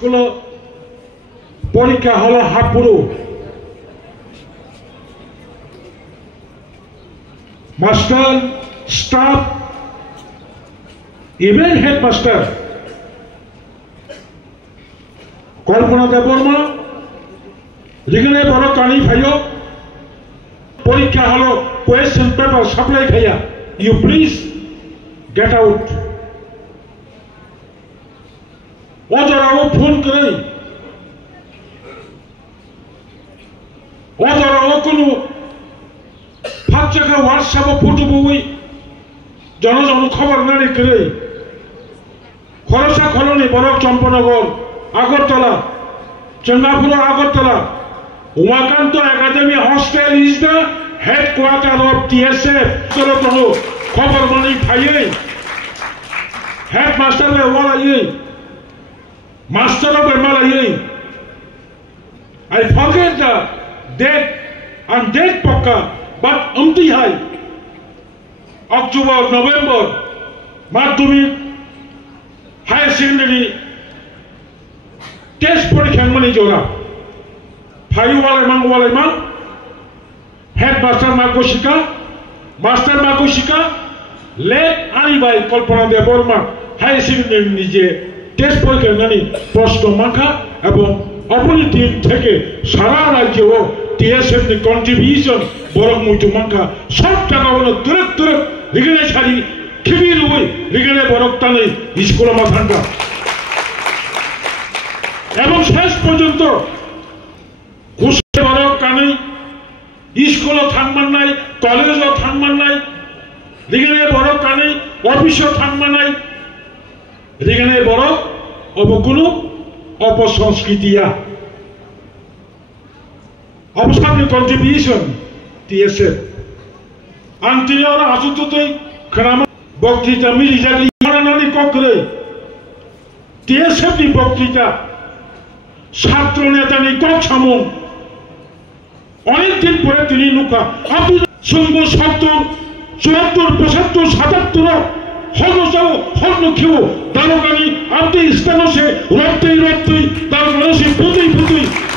গুলো পরীক্ষা হলো হাফপুরো master staff even headmaster Kalpana Debbarma যেখানে বড় কানি ভাইও পরীক্ষা হলো কোয়েশ্চেন পেপার সাপ্লাই খাইয়া ইউ প্লিজ গেট আউট ওজরাও ফোন করে ওজরাও কোনো ফাঁকা হোয়াটসঅ্যাপ ফটো বই জন খবর না করে খরচা খলনি বরক Champanagar Agartala Chandrapur Agartala Umakanta academy hostel is the headquarter of TSF খবর মানি খাইয়ে হেডমাস্টার ওয়ালাইয়ে Master of Malayi, I forget the date and date pakka, but hai October, November, Madhyamik, higher secondary test porikha mani jora. Phayu wale man, headmaster Makoshika, master Makoshika, late Anibai Kalpana Deborma, higher secondary nije. Test পরীক্ষা জানি প্রশ্ন মাখা এবং অপোজিট থেকে সারা রাজ্যেও TSF ni contribution বরং মুইটু মাখা সব টাকা বলো দূরে লিখে ছাড়ি খিবি রুই লিখে বরক টানে স্কুল মাথানটা এবং শেষ পর্যন্ত খুশি বরক কানে স্কুলও থাকবার নাই কলেজও থাকবার নাই লিখে বরক কানে অফিসও থাকবার নাই এখানে বড় অবগুণ অপসংস্কৃতিয়া অবসাদী কন্ট্রিবিউশন TSF আন্টিওরা আজুততে খারাপ বক্তৃতা মিলিজালি নানি ককরে TSF নি বক্তৃতা ছাত্র নেতা নি কক সামন অনেকদিন পরে তিনি নুকা আপনি সঙ্গ 70 74 75 77 হলসাও হলনখিও দারোগানি আপনি স্থানসে রক্তই দারোগানি ফুতুই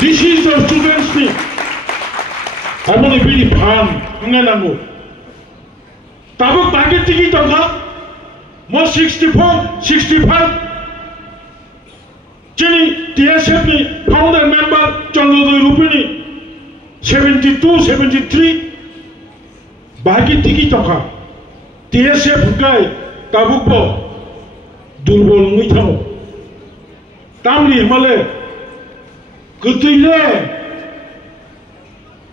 দিস ইজ দ্য স্টুডেন্টস নি আমনি বিলি ফান নাঙ্গো তাবো তাকে টিকি টাকা মো 64 65 যিনি TSF নি ফাউন্ডার মেম্বার চন্দ্রদয় রূপিণী 72 73 বাকি টিকি টাকা TSF গায় তাবুক দুর্বল মুই থামো তামলি মালে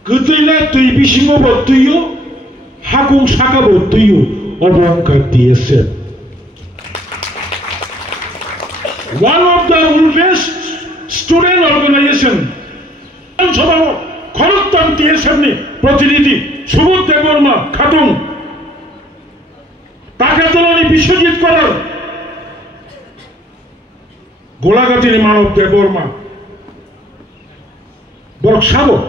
গতইলে তুই বিসিঙ্গ বতুইও হাকুং সাকা বতুইও অবঙ্কার TSF one of the oldest student organization সভা খরগপুর TSF নি প্রতিনিধি সুবোধ দেববর্মা খাতুন তাকে তুলনি বিশ্বজিৎ করার গোলাঘাটির মানব দেববর্মা বরক সাবক